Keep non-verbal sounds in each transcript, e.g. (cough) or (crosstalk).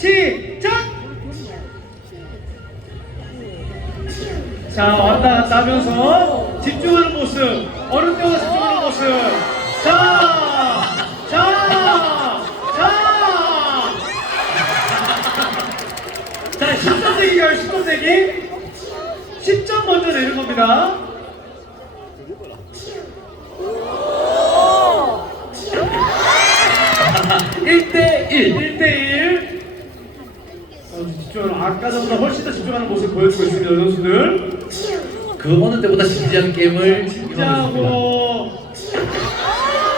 시작! 자, 왔다 갔다 하면서 집중하는 모습. 어느 때보다 집중하는 모습. 자! 자! 자! 자, 10점 내기가요, 10점 내기. 10점 먼저 내는 겁니다. 일대 일. 1대1. 집중하는, 아까 전보다 훨씬 더 집중하는 모습 보여주고 있습니다, 선수들. 그 어느 때보다 진지한 게임을 이용하고 있습니다. 진짜고.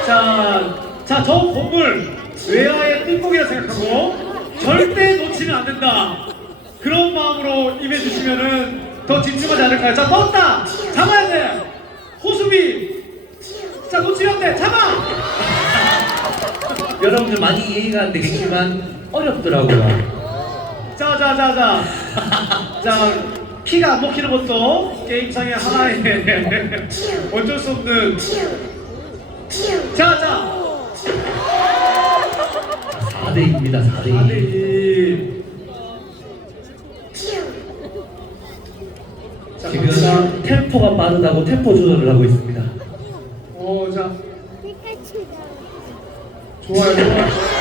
자, 자, 저 건물 외화의 뜰곡이라 생각하고 절대 놓치면 안 된다. 그런 마음으로 임해주시면은 더 집중하지 않을까요? 자, 떴다! 잡아야 돼! 호수비! 자, 놓치면 안 돼! 잡아! (laughs) 여러분들 많이 이해가 안 되겠지만 어렵더라고요. 자, 자, 자, 자. 자, 키가 안 먹히는 것도 게임상의 하나의 (laughs) 어쩔 수 없는. 자, 자. 4대 2입니다. 4대 2. 4대2. 자, 지금. 템포가 빠르다고 템포 조절을 하고 있습니다. 어, 자. 좋아요, 좋아요.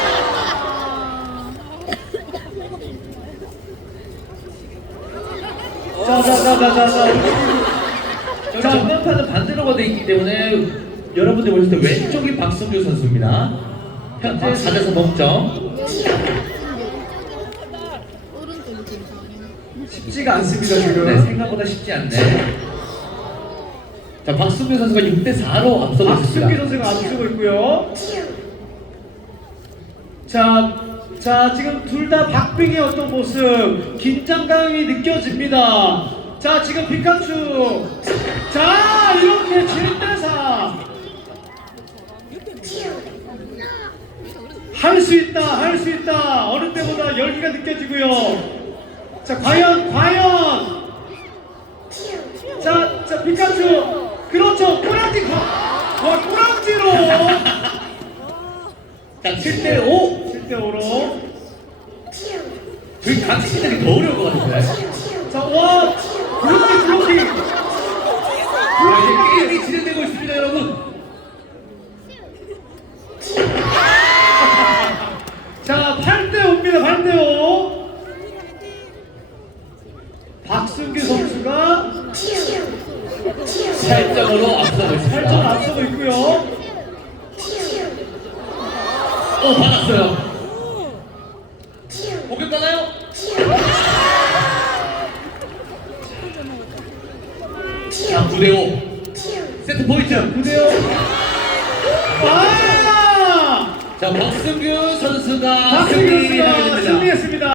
자, 자, 자, 자, 자, 자. 여기 전광판은 반대로가 되어 있기 때문에 여러분들이 보실 때 왼쪽이 박성규 선수입니다. 현재 4대 3 동점. 쉽지가 않습니다, 지금. 네, 생각보다 쉽지 않네. 자, 박성규 선수가 6대 4로 앞서고 있습니다. 선수가 앞서고 있고요. 자, 자 지금 둘 다 박빙의 어떤 모습, 긴장감이 느껴집니다. 자, 지금 피카츄. 자, 이렇게 7대 4. 할 수 있다, 할 수 있다. 어느 때보다 열기가 느껴지고요. 자, 과연, 과연. 자, 자, 피카츄. 그렇죠. 꼬랑지, 과- 와, 꼬랑지로. 자, 7대 5. 7대 5로. 저희 같이 치는 게더 어려울 것 같은데. 자, 와, 블록킹, 블록킹. 자, 이제 게임이 진행되고 있습니다, 여러분. (laughs) 자, 8대 5입니다. 8대 5. 박승규 선수가 8점으로 앞서고 8점 있습니다. 앞서고 있고요. 오, 받았어요. 공격 가나요? 자, 9대 5. 세트 포인트. 9대 5. 와! 자, 박승규 선수가 박승규 승리를 하게 선수가 됩니다. 승리했습니다.